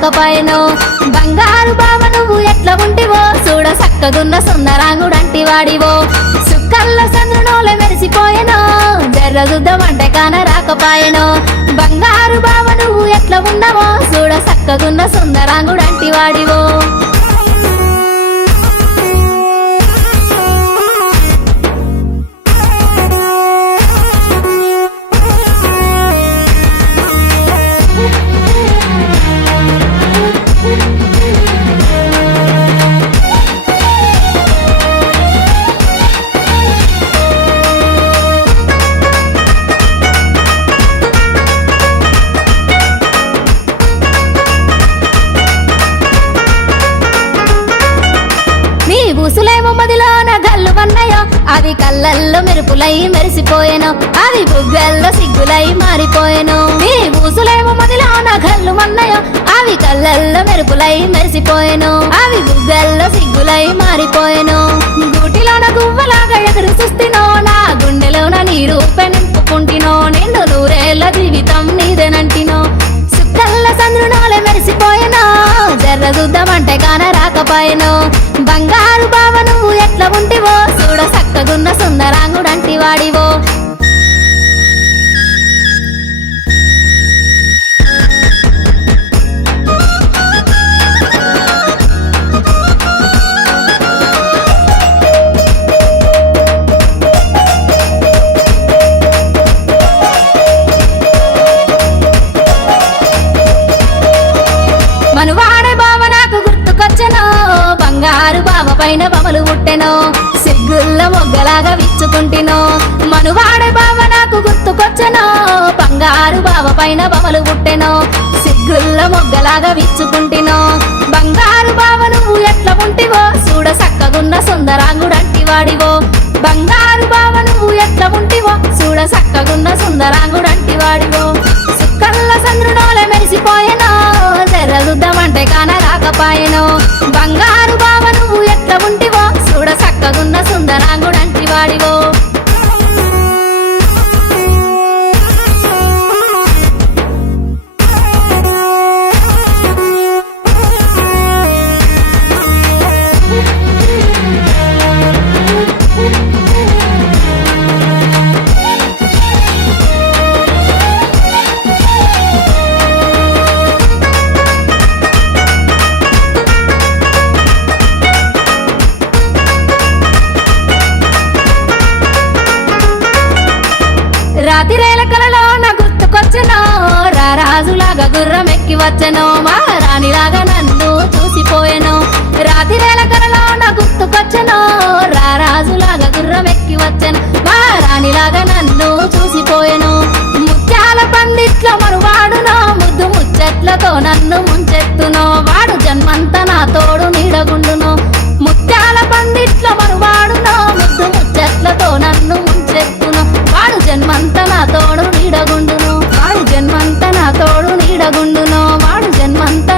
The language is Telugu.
రాకపాయెను బంగారు బావ నువ్వు ఎట్లా ఉంటివో చూడ సక్కగున్న సుందరాంగుడంటి వాడివో సుక్కల్ల చంద్రునోలే మెరిసిపోయెను జర్ర చూద్దామంటే కాన రాకపాయెను బంగారు బావ నువ్వు ఎట్లా ఉన్నవో చూడ సక్కగున్న సుందరాంగుడంటి వాడివో ఊసులేమో మదిలోన గల్లు వన్నయో అవి కళ్ళల్లో మెరుపులై మెరిసిపోయెను అవి బుగ్గల్లో సిగ్గులై మారిపోయెను నీ ఊసులేమో మదిలోన గల్లు వన్నయో అవి కళ్ళల్లో మెరుపులై మెరిసిపోయెను అవి బుగ్గల్లో సిగ్గులై మారిపోయెను గూటిలోన గువ్వలాగా ఎదురు చూస్తినో నా గుండెలోన నీ రూపే నింపుకుంటినో నిన్ను నూరేళ్ల జీవితం నీదేనంటినో సుక్కల్ల చంద్రునోలే మెరిసిపోయెను జర్ర చూద్దామంటే కాన రాకపాయెను బంగారు బావ నువ్వు ఎట్లా ఉంటివో చూడ సక్కగున్న సుందరాంగుడంటి వాడివో మనువాడే బావ నాకు గుర్తుకొచ్చెను బంగారు బావ పైన బమలు పుట్టెను సిగ్గుల్ల మొగ్గలాగా విచ్చుకుంటినో మనువాడే బావ నాకు గుర్తుకొచ్చెను బంగారు బావ పైన బమలు పుట్టెను సిగ్గుల్ల మొగ్గలాగా విచ్చుకుంటినో బంగారు బావ నువ్వు ఎట్లా ఉంటివో చూడ సక్కగున్న సుందరాంగుడంటి వాడివో బంగారు బావ నువ్వు ఎట్లా ఉంటివో చూడ సక్కగున్న సుందరాంగుడంటి వాడివో సుక్కల్ల చంద్రునోలే మెరిసిపోయెను జర్ర చూద్దామంటే కాన రాకపాయెను బంగారు బావ నువ్వు ఎట్లా ఉంటివో చూడ సక్కగున్న సుందరాంగుడంటి వాడివో రాతిరేల కలలో నా గుర్తుకొచ్చెను రారాజులాగా గుర్రం ఎక్కి వచ్చెను మా రాణిలాగా నన్ను చూసిపోయెను రాతిరేల కలలో నా గుర్తుకొచ్చెను రారాజులాగా గుర్రం ఎక్కి వచ్చెను మా రాణిలాగా నన్ను చూసిపోయెను ముత్యాల పందిట్లో మరువాడునో ముద్దు ముచ్చట్లతో నన్ను ముంచెత్తునో వాడు జన్మంతా నా తోడు నీడగుండును ముత్యాల పందిట్లో మరువాడునో ముద్దు ముచ్చట్లతో నన్ను ముంచెత్తునో వాడు జన్మంతా నా తోడు నీడగుండును వాడు జన్మంతా నా తోడు నీడగుండును వాడు జన్మంతా